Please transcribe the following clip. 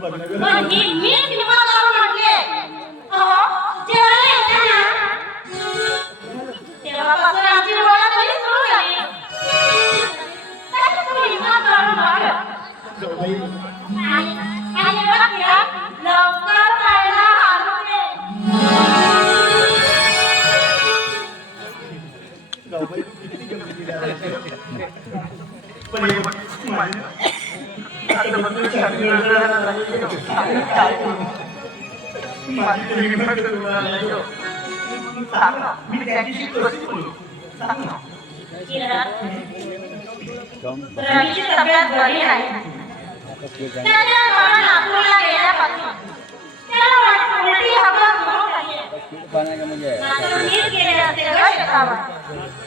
Mano, que medo! तब्येत बरी नाही त्याच्या मला नागपूरला गेल्यापासून त्याला उलटी हवा म्हणून आहे नागपूर गेले असेल शतावर